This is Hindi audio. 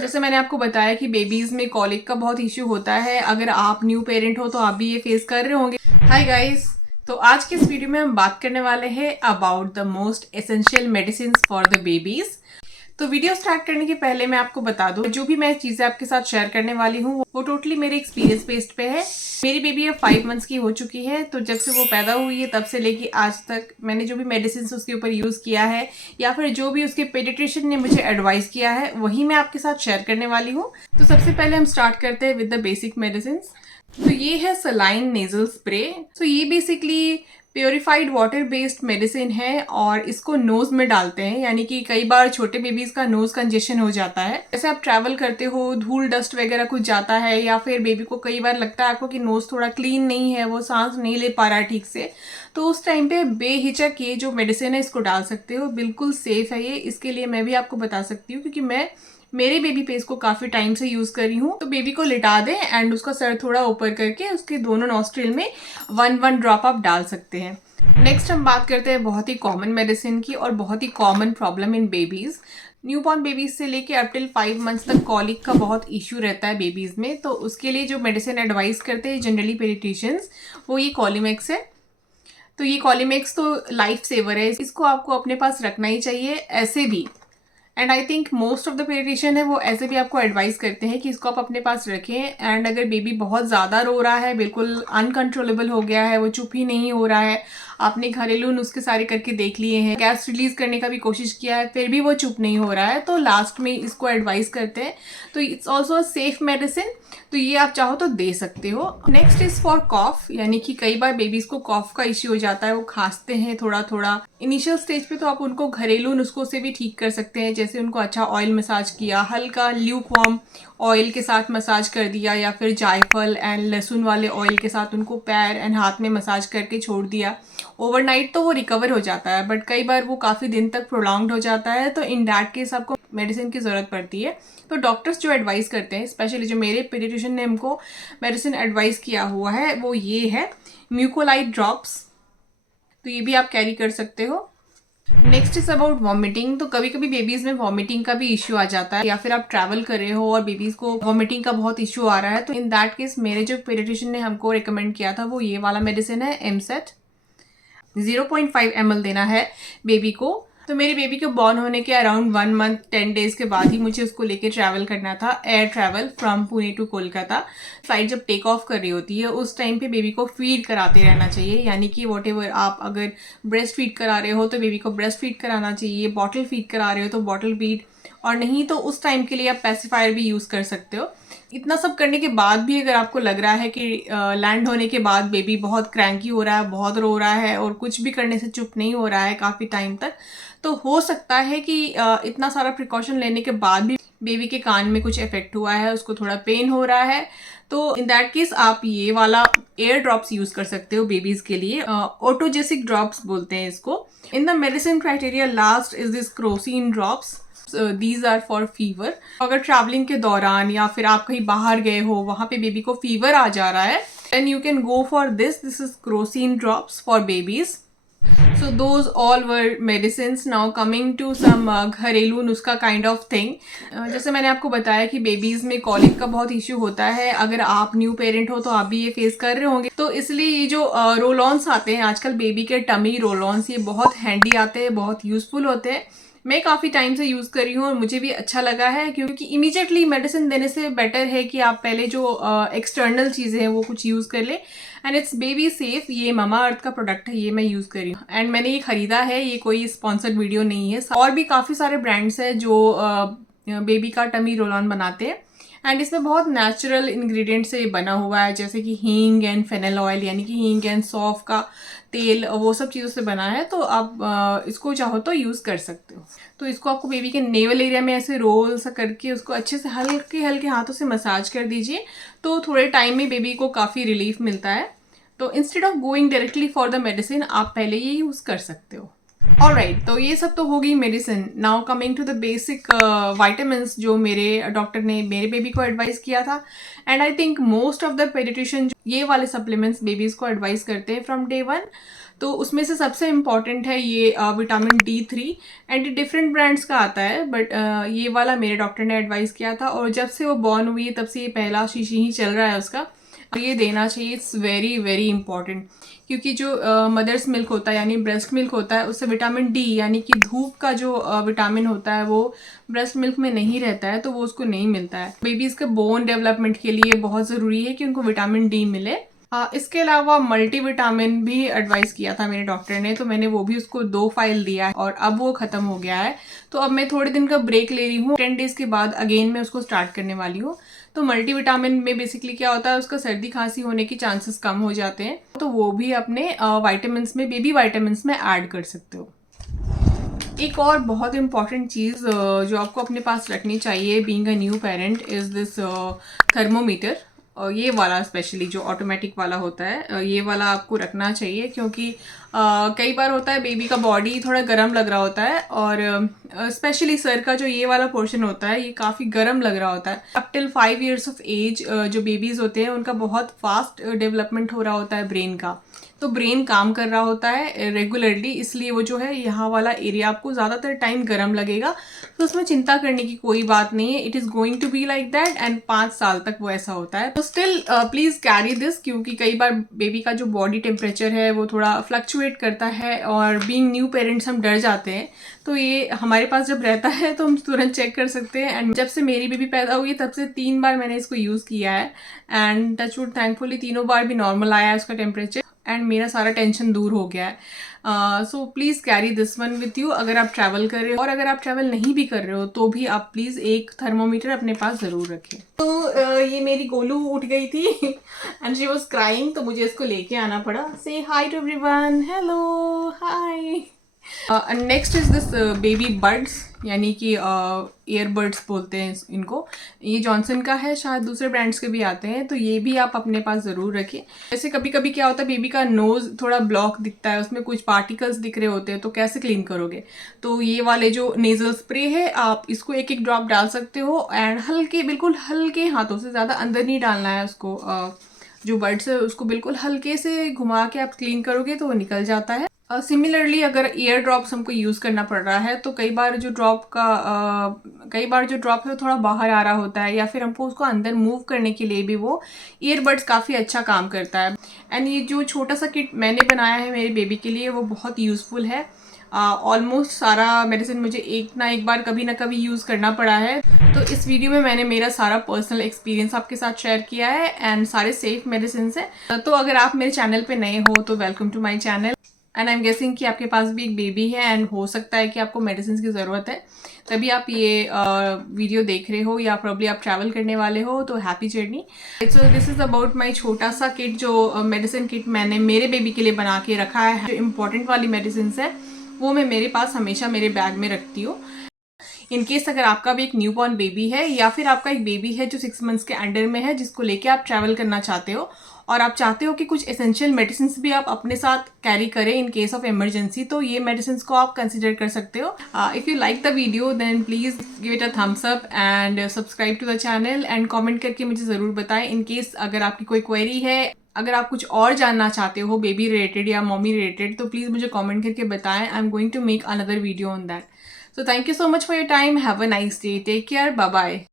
जैसे मैंने आपको बताया कि बेबीज़ में कॉलिक का बहुत इश्यू होता है। अगर आप न्यू पेरेंट हो तो आप भी ये फेस कर रहे होंगे। हाय गाइस, तो आज के इस वीडियो में हम बात करने वाले हैं about the most essential medicine for the babies. तो वीडियो स्टार्ट करने के पहले मैं आपको बता दूं, जो भी मैं चीज़ें आपके साथ शेयर करने वाली हूँ वो टोटली मेरे एक्सपीरियंस बेस्ड पे है। मेरी बेबी अब 5 मंथ्स की हो चुकी है, तो जब से वो पैदा हुई है तब से लेके आज तक मैंने जो भी मेडिसिन उसके ऊपर यूज़ किया है या फिर जो भी उसके पेडिट्रिशियन ने मुझे एडवाइस किया है वही मैं आपके साथ शेयर करने वाली हूँ। तो सबसे पहले हम स्टार्ट करते हैं विद द बेसिक मेडिसिन। तो ये है सलाइन नेजल स्प्रे। तो ये basically purified water based medicine है और इसको नोज में डालते हैं, यानी कि कई बार छोटे बेबीज का नोज कंजेशन हो जाता है। जैसे आप ट्रैवल करते हो, धूल डस्ट वगैरह कुछ जाता है या फिर बेबी को कई बार लगता है आपको कि नोज थोड़ा क्लीन नहीं है, वो सांस नहीं ले पा रहा है ठीक से, तो उस टाइम पे बेहिचक ये जो मेडिसिन है इसको डाल सकते हो। बिल्कुल सेफ है ये। इसके लिए मैं भी आपको बता सकती हूँ क्योंकि मैं मेरे बेबी पे इसको काफी टाइम से यूज कर रही हूँ। तो बेबी को लिटा दें एंड उसका सर थोड़ा ऊपर करके उसके दोनों नॉस्ट्रिल में 1 ड्रॉप आप डाल सकते हैं। नेक्स्ट हम बात करते हैं बहुत ही कॉमन मेडिसिन की और बहुत ही common problem in babies. Newborn babies से लेके अप टिल 5 मंथ्स तक कॉलिक का बहुत इश्यू रहता है बेबीज में। तो उसके लिए जो मेडिसिन एडवाइस करते हैं जनरली पेडिट्रिशियंस, वो ये कॉलीमेक्स है। तो ये कॉलीमेक्स तो लाइफ सेवर है, इसको आपको अपने पास रखना ही चाहिए ऐसे भी। And I think most of the paediatrician है वो ऐसे भी आपको एडवाइस करते हैं कि इसको आप अपने पास रखें। एंड अगर बेबी बहुत ज़्यादा रो रहा है, बिल्कुल अनकंट्रोलेबल हो गया है, वो चुप ही नहीं हो रहा है, आपने घरेलू नुस्खे सारे करके देख लिए हैं, गैस रिलीज करने का भी कोशिश किया है, फिर भी वो चुप नहीं हो रहा है, तो लास्ट में इसको एडवाइस करते हैं। तो it's also a safe medicine, तो ये आप चाहो तो दे सकते हो। नेक्स्ट इज फॉर कॉफ, यानी कि कई बार बेबीज को कॉफ का इश्यू हो जाता है, वो खांसते हैं थोड़ा थोड़ा। इनिशियल स्टेज पे तो आप उनको घरेलू नुस्खों से भी ठीक कर सकते हैं, जैसे उनको अच्छा ऑयल मसाज किया, हल्का ल्यूक वार्म ऑयल के साथ मसाज कर दिया, या फिर जायफल एंड लहसुन वाले ऑयल के साथ उनको पैर एंड हाथ में मसाज करके छोड़ दिया। ओवरनाइट तो वो रिकवर हो जाता है, बट कई बार वो काफ़ी दिन तक प्रोलॉन्ग्ड हो जाता है, तो इन दैट केस आपको मेडिसिन की ज़रूरत पड़ती है। तो डॉक्टर्स जो एडवाइस करते हैं, स्पेशली जो मेरे पेडिट्रिशियन ने हमको मेडिसिन एडवाइस किया हुआ है, वो ये है म्यूकोलाइट ड्रॉप्स। तो ये भी आप कैरी कर सकते हो। Next is about vomiting. तो कभी कभी बेबीज में वॉमिटिंग का भी इश्यू आ जाता है, या फिर आप ट्रैवल कर रहे हो और बेबीज को वॉमिटिंग का बहुत इश्यू आ रहा है, तो इन दैट केस मेरे जो पेडिट्रिशियन ने हमको रिकमेंड किया था वो ये वाला मेडिसिन है एमसेट। 0.5 ml देना है बेबी को। तो मेरी बेबी को बॉर्न होने के अराउंड 1 मंथ 10 डेज के बाद ही मुझे उसको लेके ट्रैवल करना था, air travel from Pune to Kolkata. Flight जब टेक ऑफ कर रही होती है उस टाइम पे बेबी को फीड कराते रहना चाहिए, यानी कि वॉट एवर आप अगर ब्रेस्ट फीड करा रहे हो तो बेबी को ब्रेस्ट फीड कराना चाहिए, बॉटल फीड करा रहे हो तो बॉटल फीड, और नहीं तो उस टाइम के लिए आप पैसिफायर भी यूज़ कर सकते हो। इतना सब करने के बाद भी अगर आपको लग रहा है कि लैंड होने के बाद बेबी बहुत क्रैंकी हो रहा है, बहुत रो रहा है और कुछ भी करने से चुप नहीं हो रहा है काफ़ी टाइम तक, तो हो सकता है कि इतना सारा प्रिकॉशन लेने के बाद भी बेबी के कान में कुछ इफेक्ट हुआ है, उसको थोड़ा पेन हो रहा है। तो इन दैट केस आप ये वाला एयर ड्रॉप्स यूज कर सकते हो बेबीज के लिए। ऑटोजेसिक ड्रॉप्स बोलते हैं इसको। In the medicine criteria last is this Crocin drops. These are for fever. अगर ट्रैवलिंग के दौरान या फिर आप कहीं बाहर गए हो, वहां पे बेबी को फीवर आ जा रहा है, then you can go for this is Crocin drops for babies. So those all were medicines. Now coming to some घरेलू नुस्खा काइंड ऑफ थिंग। जैसे मैंने आपको बताया कि बेबीज में कॉलिक का बहुत इश्यू होता है। अगर आप न्यू पेरेंट हो तो आप भी ये फेस कर रहे होंगे, तो इसलिए ये जो रोल-ऑन्स आते हैं आजकल, बेबी के टमी रोल-ऑन्स, ये बहुत हैंडी आते हैं, बहुत यूजफुल होते हैं। मैं काफ़ी टाइम से यूज़ कर रही हूँ और मुझे भी अच्छा लगा है, क्योंकि इमीडिएटली मेडिसिन देने से बेटर है कि आप पहले जो एक्सटर्नल चीज़ें हैं वो कुछ यूज़ कर ले। And it's baby safe. ये मामा अर्थ का प्रोडक्ट है, ये मैं यूज़ कर रही हूँ एंड मैंने ये खरीदा है, ये कोई स्पॉन्सर्ड वीडियो नहीं है। और भी काफ़ी सारे ब्रांड्स हैं जो बेबी का टमी रोल ऑन बनाते हैं, एंड इसमें बहुत नेचुरल इंग्रेडिएंट से बना हुआ है, जैसे कि हींग एंड फेनल ऑयल, यानी कि हींग एंड सौंफ का तेल, वो सब चीज़ों से बना है। तो आप इसको चाहो तो यूज़ कर सकते हो। तो इसको आपको बेबी के नेवल एरिया में ऐसे रोल सा करके उसको अच्छे से हल्के हल्के हाथों से मसाज कर दीजिए, तो थोड़े टाइम में बेबी को काफ़ी रिलीफ मिलता है। तो instead of going directly for the medicine, आप पहले ये यूज़ कर सकते हो। ऑलराइट, तो ये सब तो हो गई medicine. Now coming to the basic vitamins जो मेरे डॉक्टर ने मेरे बेबी को एडवाइस किया था। And I think most of the paediatrician ये वाले सप्लीमेंट्स बेबीज को एडवाइस करते हैं फ्रॉम डे वन। तो उसमें से सबसे इम्पॉर्टेंट है ये vitamin D3। And different brands का आता है, बट ये वाला मेरे डॉक्टर ने एडवाइस किया था, और जब से वो बॉर्न हुई है तब से ये पहला शीशी ही चल रहा है उसका। ये देना चाहिए, इट्स वेरी वेरी इंपॉर्टेंट। क्योंकि जो मदर्स मिल्क होता है यानी ब्रेस्ट मिल्क होता है, उससे विटामिन डी यानी कि धूप का जो विटामिन होता है वो ब्रेस्ट मिल्क में नहीं रहता है, तो वो उसको नहीं मिलता है। बेबीज के बोन डेवलपमेंट के लिए बहुत ज़रूरी है कि उनको विटामिन डी मिले। इसके अलावा मल्टीविटामिन भी एडवाइस किया था मेरे डॉक्टर ने, तो मैंने वो भी उसको 2 फाइल दिया है और अब वो ख़त्म हो गया है। तो अब मैं थोड़े दिन का ब्रेक ले रही हूँ, 10 डेज़ के बाद अगेन मैं उसको स्टार्ट करने वाली हूँ। तो मल्टीविटामिन में बेसिकली क्या होता है, उसका सर्दी खांसी होने के चांसेस कम हो जाते हैं, तो वो भी अपने वाइटामिन्स में, बेबी वाइटामिन्स में ऐड कर सकते हो। एक और बहुत इंपॉर्टेंट चीज़ जो आपको अपने पास रखनी चाहिए being a new parent is this thermometer. ये वाला स्पेशली जो ऑटोमेटिक वाला होता है, ये वाला आपको रखना चाहिए, क्योंकि कई बार होता है बेबी का बॉडी थोड़ा गर्म लग रहा होता है, और स्पेशली सर का जो ये वाला पोर्शन होता है ये काफ़ी गर्म लग रहा होता है। Up till 5 years of age जो बेबीज़ होते हैं उनका बहुत फास्ट डेवलपमेंट हो रहा होता है ब्रेन का। तो ब्रेन काम कर रहा होता है रेगुलरली, इसलिए वो जो है यहाँ वाला एरिया आपको ज़्यादातर टाइम गर्म लगेगा। तो उसमें चिंता करने की कोई बात नहीं है, it is going to be like that, and 5 साल तक वो ऐसा होता है। तो स्टिल प्लीज़ कैरी दिस, क्योंकि कई बार बेबी का जो बॉडी टेम्परेचर है वो थोड़ा फ्लक्चुएट करता है, और बीइंग न्यू पेरेंट्स हम डर जाते हैं। तो ये हमारे पास जब रहता है तो हम तुरंत चेक कर सकते हैं। एंड जब से मेरी बेबी पैदा हुई तब से 3 बार मैंने इसको यूज़ किया है, एंड टचवुड थैंकफुली तीनों बार भी नॉर्मल आया है उसका टेम्परेचर, एंड मेरा सारा टेंशन दूर हो गया है। So please carry this one with you अगर आप ट्रैवल कर रहे हो, और अगर आप ट्रैवल नहीं भी कर रहे हो तो भी आप प्लीज़ एक थर्मोमीटर अपने पास ज़रूर रखें। तो ये मेरी गोलू उठ गई थी एंड शी वॉज क्राइंग, तो मुझे इसको लेके आना पड़ा। Say hi to everyone, hello, hi. Next is this baby buds, यानी कि ईयरबड्स बोलते हैं इनको। ये जॉनसन का है, शायद दूसरे ब्रांड्स के भी आते हैं, तो ये भी आप अपने पास ज़रूर रखिए। जैसे कभी कभी क्या होता है बेबी का नोज़ थोड़ा ब्लॉक दिखता है, उसमें कुछ पार्टिकल्स दिख रहे होते हैं, तो कैसे क्लीन करोगे। तो ये वाले जो नेज़ल स्प्रे है आप इसको एक एक ड्रॉप डाल सकते हो, एंड हल्के, बिल्कुल हल्के हाथों से, ज़्यादा अंदर नहीं डालना है उसको। जो बड्स है उसको बिल्कुल हल्के से घुमा के आप क्लीन करोगे तो वो निकल जाता है। सिमिलरली अगर ईयर ड्रॉप्स हमको यूज़ करना पड़ रहा है तो कई बार जो ड्रॉप है वो थोड़ा बाहर आ रहा होता है, या फिर हमको उसको अंदर मूव करने के लिए भी वो ईयरबड्स काफ़ी अच्छा काम करता है। एंड ये जो छोटा सा किट मैंने बनाया है मेरे बेबी के लिए वो बहुत यूज़फुल है। ऑलमोस्ट सारा मेडिसिन मुझे एक ना एक बार कभी ना कभी यूज़ करना पड़ा है। तो इस वीडियो में मैंने मेरा सारा पर्सनल एक्सपीरियंस आपके साथ शेयर किया है, एंड सारे सेफ मेडिसिन है। तो अगर आप मेरे चैनल पे नए हो तो welcome to my channel. And I am guessing कि आपके पास भी एक बेबी है, एंड हो सकता है कि आपको मेडिसिन की ज़रूरत है, तभी आप ये वीडियो देख रहे हो, या प्रॉब्ली आप ट्रैवल करने वाले हो, तो happy journey. So this is about my छोटा सा किट, जो मेडिसिन किट मैंने मेरे बेबी के लिए बना के रखा है। जो इम्पोर्टेंट वाली मेडिसिन है वो मैं मेरे पास हमेशा मेरे बैग में रखती हूँ। इन केस अगर आपका भी एक न्यू बॉर्न बेबी है, या फिर आपका एक बेबी है जो 6 मंथ्स के अंडर में है, जिसको लेके आप ट्रैवल करना चाहते हो, और आप चाहते हो कि कुछ एसेंशियल मेडिसिन भी आप अपने साथ कैरी करें इन केस ऑफ इमरजेंसी, तो ये मेडिसिन को आप कंसिडर कर सकते हो। If you like the video then please give it a thumbs up and subscribe to the channel, and comment करके मुझे ज़रूर बताएं। इन केस अगर आपकी कोई क्वेरी है, अगर आप कुछ और जानना चाहते हो बेबी रिलेटेड या मॉमी रिलेटेड, तो प्लीज़ मुझे कमेंट करके बताएं। I am going to make another video on that. So thank you so much for your time. Have a nice day. Take care. Bye bye.